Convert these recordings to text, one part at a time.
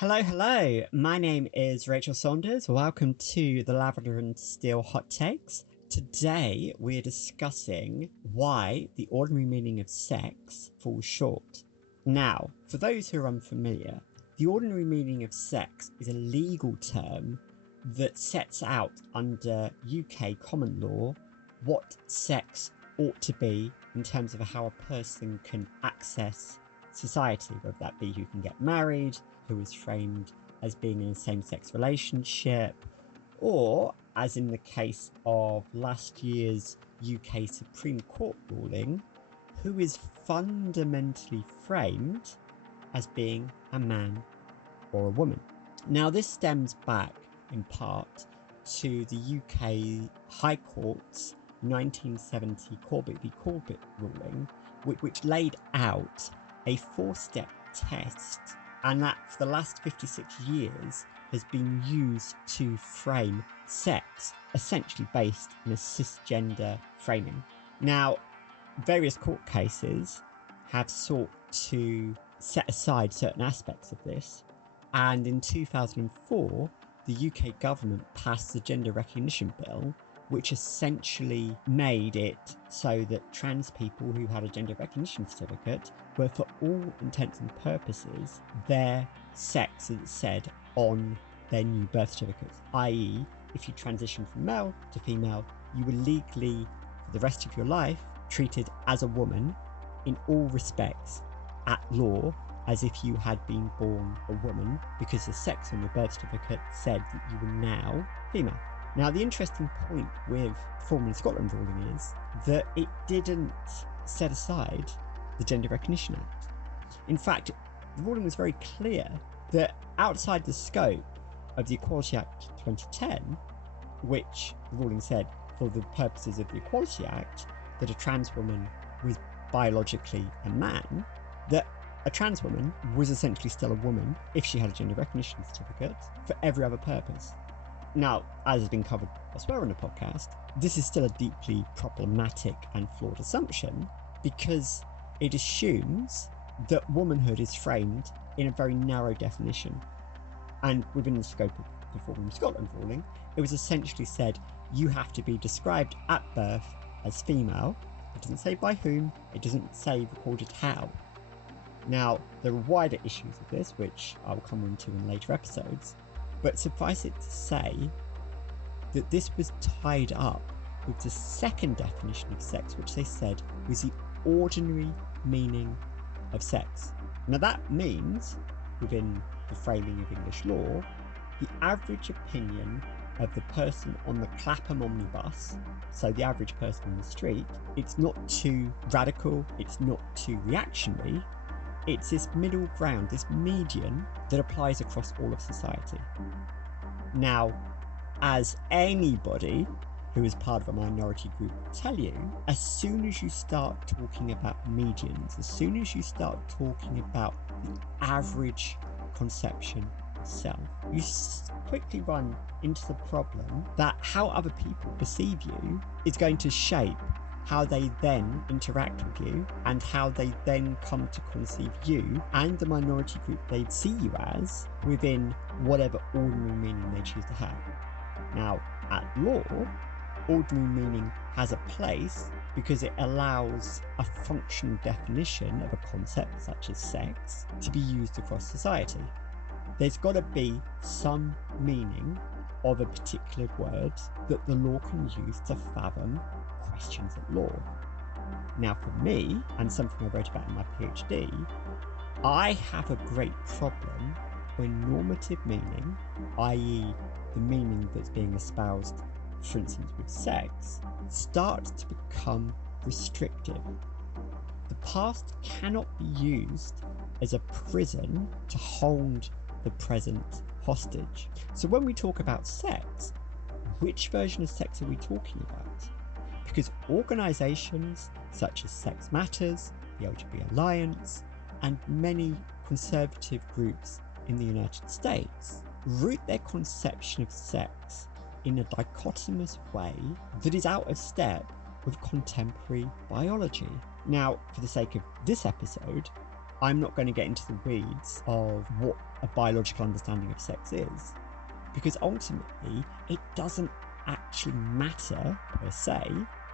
Hello, hello. My name is Rachel Saunders. Welcome to the Lavender and Steel Hot Takes. Today we're discussing why the ordinary meaning of sex falls short. Now, for those who are unfamiliar, the ordinary meaning of sex is a legal term that sets out under UK common law what sex ought to be in terms of how a person can access society, whether that be who can get married, who is framed as being in a same-sex relationship, or, as in the case of last year's UK Supreme Court ruling, who is fundamentally framed as being a man or a woman. Now, this stems back in part to the UK High Court's 1970 Corbett v Corbett ruling, which laid out a four-step test, and that for the last 56 years has been used to frame sex, essentially based in a cisgender framing. Now, various court cases have sought to set aside certain aspects of this, and in 2004, the UK government passed the Gender Recognition Bill, which essentially made it so that trans people who had a gender recognition certificate were, for all intents and purposes, their sex, as it said, on their new birth certificates. I.e., if you transition from male to female, you were legally, for the rest of your life, treated as a woman in all respects at law, as if you had been born a woman, because the sex on your birth certificate said that you were now female. Now, the interesting point with the Former Scotland ruling is that it didn't set aside the Gender Recognition Act. In fact, the ruling was very clear that outside the scope of the Equality Act 2010, which the ruling said for the purposes of the Equality Act, that a trans woman was biologically a man, that a trans woman was essentially still a woman if she had a gender recognition certificate for every other purpose. Now, as has been covered elsewhere on the podcast, this is still a deeply problematic and flawed assumption because it assumes that womanhood is framed in a very narrow definition. And within the scope of the Former Scotland ruling, it was essentially said you have to be described at birth as female. It doesn't say by whom, it doesn't say recorded how. Now, there are wider issues of this, which I will come into in later episodes, but suffice it to say that this was tied up with the second definition of sex, which they said was the ordinary meaning of sex. Now that means, within the framing of English law, the average opinion of the person on the Clapham omnibus, so the average person on the street, it's not too radical, it's not too reactionary, it's this middle ground, this median that applies across all of society. Now, as anybody who is part of a minority group will tell you, as soon as you start talking about medians, as soon as you start talking about the average conception of self, you quickly run into the problem that how other people perceive you is going to shape how they then interact with you and how they then come to conceive you and the minority group they see you as within whatever ordinary meaning they choose to have. Now, at law, ordinary meaning has a place because it allows a functional definition of a concept such as sex to be used across society. There's got to be some meaning of a particular word that the law can use to fathom questions at law. Now, for me, and something I wrote about in my PhD, I have a great problem when normative meaning, i.e. the meaning that's being espoused, for instance, with sex, starts to become restrictive. The past cannot be used as a prison to hold the present hostage. So when we talk about sex, which version of sex are we talking about? Because organisations such as Sex Matters, the LGBT Alliance, and many conservative groups in the United States root their conception of sex in a dichotomous way that is out of step with contemporary biology. Now, for the sake of this episode, I'm not going to get into the weeds of what a biological understanding of sex is. Because ultimately, it doesn't actually matter, per se,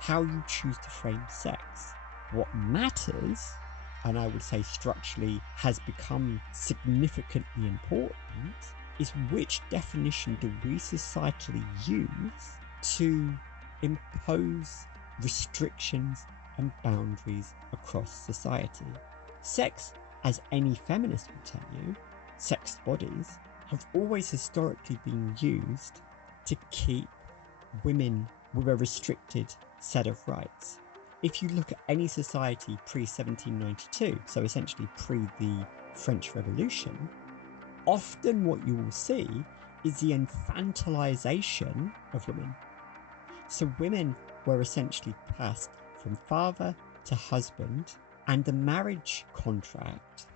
how you choose to frame sex. What matters, and I would say structurally has become significantly important, is which definition do we societally use to impose restrictions and boundaries across society. Sex, as any feminist will tell you, sex bodies have always historically been used to keep women with a restricted set of rights. If you look at any society pre-1792, so essentially pre the French Revolution, often what you will see is the infantilization of women. So women were essentially passed from father to husband, and the marriage contract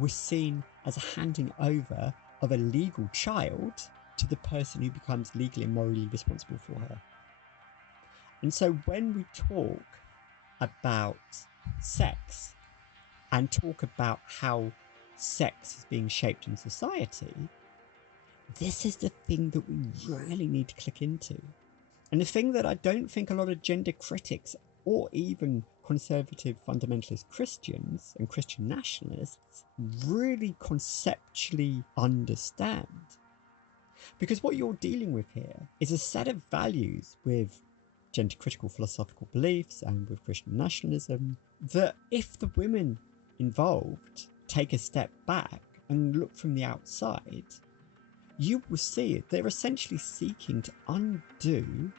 was seen as a handing over of a legal child to the person who becomes legally and morally responsible for her. And so when we talk about sex and talk about how sex is being shaped in society, this is the thing that we really need to click into. And the thing that I don't think a lot of gender critics or even conservative fundamentalist Christians and Christian nationalists really conceptually understand. Because what you're dealing with here is a set of values with gender critical philosophical beliefs and with Christian nationalism that, if the women involved take a step back and look from the outside, you will see it. They're essentially seeking to undo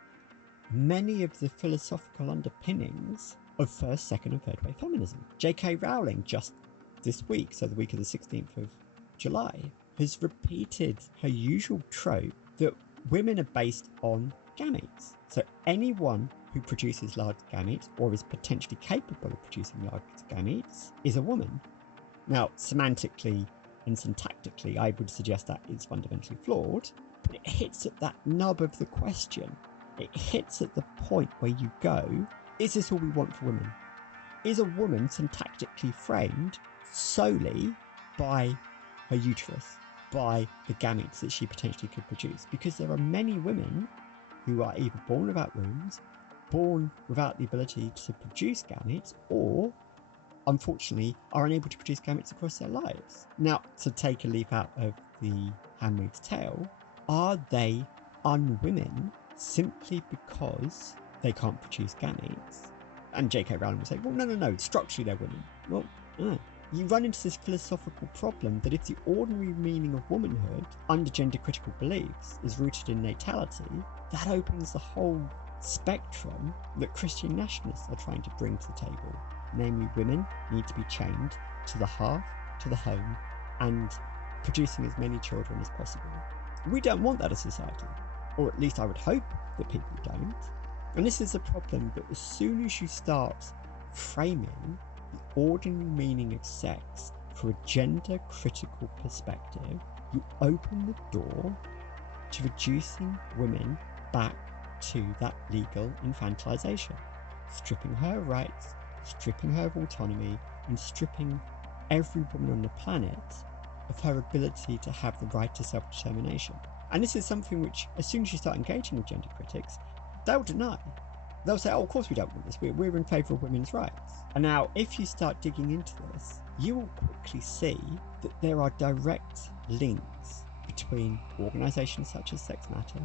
many of the philosophical underpinnings of first, second and third wave feminism. J.K. Rowling just this week, so the week of the 16th of July, has repeated her usual trope that women are based on gametes. So anyone who produces large gametes or is potentially capable of producing large gametes is a woman. Now, semantically and syntactically, I would suggest that is fundamentally flawed, but it hits at that nub of the question. It hits at the point where you go, is this all we want for women? Is a woman syntactically framed solely by her uterus, by the gametes that she potentially could produce? Because there are many women who are either born without wombs, born without the ability to produce gametes, or unfortunately are unable to produce gametes across their lives. Now, to take a leaf out of the Handmaid's Tale, are they unwomen simply because they can't produce gametes? And J.K. Rowling will say, well, no, structurally they're women. Well, you run into this philosophical problem that if the ordinary meaning of womanhood under gender critical beliefs is rooted in natality, that opens the whole spectrum that Christian nationalists are trying to bring to the table. Namely, women need to be chained to the hearth, to the home, and producing as many children as possible. We don't want that as society, or at least I would hope that people don't. And this is a problem that as soon as you start framing the ordinary meaning of sex through a gender critical perspective, you open the door to reducing women back to that legal infantilization, stripping her rights, stripping her of autonomy, and stripping every woman on the planet of her ability to have the right to self-determination. And this is something which, as soon as you start engaging with gender critics, they'll deny. They'll say, oh, of course we don't want this, we're in favour of women's rights. And now, if you start digging into this, you will quickly see that there are direct links between organisations such as Sex Matter,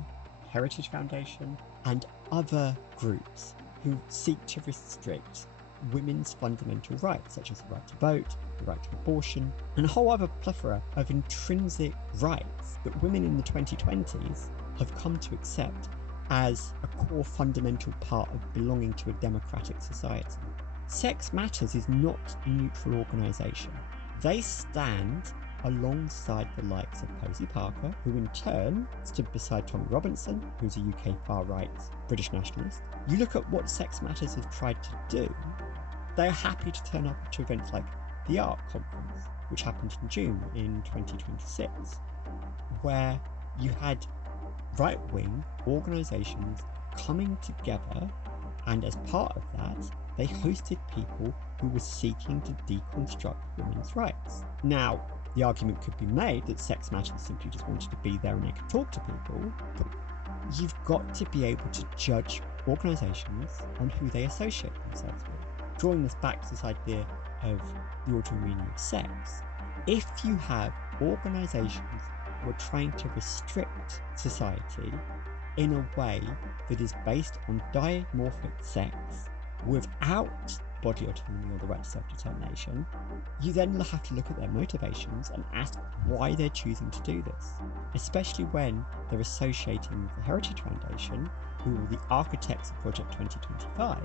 Heritage Foundation, and other groups who seek to restrict women's fundamental rights, such as the right to vote, the right to abortion, and a whole other plethora of intrinsic rights that women in the 2020s have come to accept as a core fundamental part of belonging to a democratic society. Sex Matters is not a neutral organisation. They stand alongside the likes of Posey Parker, who in turn stood beside Tommy Robinson, who's a UK far-right British nationalist. You look at what Sex Matters have tried to do, they're happy to turn up to events like the ARC conference, which happened in June in 2026, where you had right-wing organisations coming together, and as part of that, they hosted people who were seeking to deconstruct women's rights. Now, The argument could be made that sex matters simply just wanted to be there and they could talk to people, but you've got to be able to judge organisations on who they associate themselves with. Drawing this back to this idea of the ordinary meaning of sex, if you have organisations who are trying to restrict society in a way that is based on dimorphic sex without body autonomy or the right to self-determination, you then have to look at their motivations and ask why they're choosing to do this, especially when they're associating with the Heritage Foundation, who are the architects of Project 2025,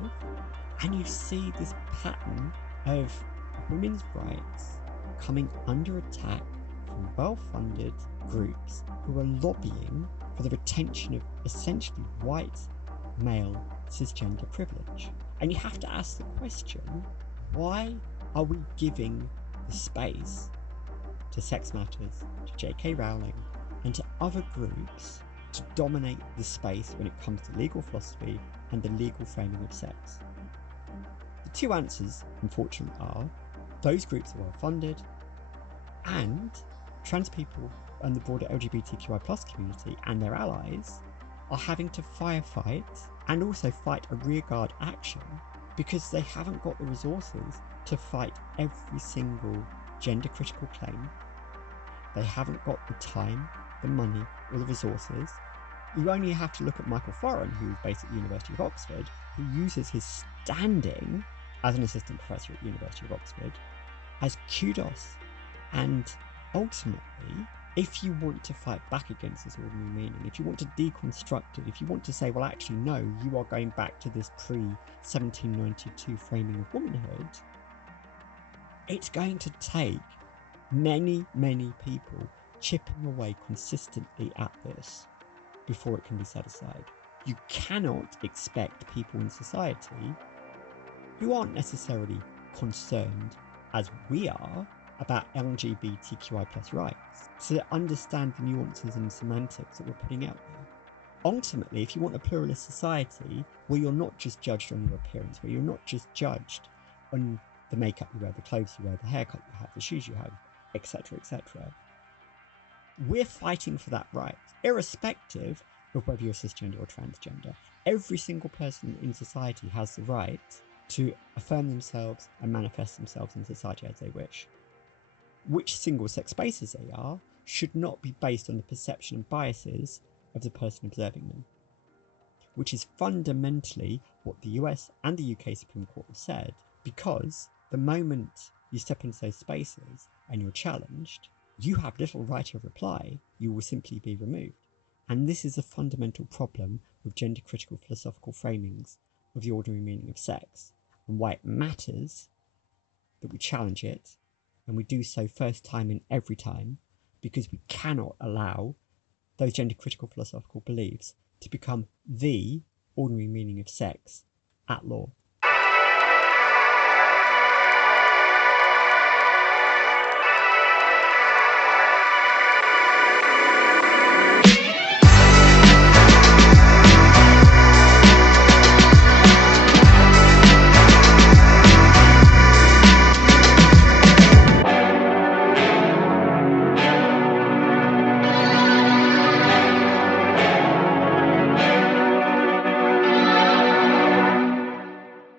and you see this pattern of women's rights coming under attack from well-funded groups who are lobbying for the retention of essentially white male cisgender privilege. And you have to ask the question, why are we giving the space to Sex Matters, to J.K. Rowling, and to other groups to dominate the space when it comes to legal philosophy and the legal framing of sex? The two answers, unfortunately, are those groups are well funded, and trans people and the broader LGBTQI+ community and their allies are having to firefight and also fight a rearguard action because they haven't got the resources to fight every single gender critical claim. They haven't got the time, the money, or the resources. You only have to look at Michael Foran, who's based at the University of Oxford, who uses his standing as an assistant professor at the University of Oxford as kudos. And ultimately, if you want to fight back against this ordinary meaning, if you want to deconstruct it, if you want to say, well, actually, no, you are going back to this pre-1792 framing of womanhood, it's going to take many, many people chipping away consistently at this before it can be set aside. You cannot expect people in society who aren't necessarily concerned, as we are, about LGBTQI+ rights, to understand the nuances and semantics that we're putting out there. Ultimately, if you want a pluralist society where you're not just judged on your appearance, where you're not just judged on the makeup you wear, the clothes you wear, the haircut you have, the shoes you have, etc., etc., we're fighting for that right, irrespective of whether you're cisgender or transgender. Every single person in society has the right to affirm themselves and manifest themselves in society as they wish. Which single-sex spaces they are should not be based on the perception and biases of the person observing them, which is fundamentally what the US and the UK Supreme Court have said, because the moment you step into those spaces and you're challenged, you have little right of reply, you will simply be removed. And this is a fundamental problem with gender-critical philosophical framings of the ordinary meaning of sex, and why it matters that we challenge it, and we do so first time and every time, because we cannot allow those gender-critical philosophical beliefs to become the ordinary meaning of sex at law.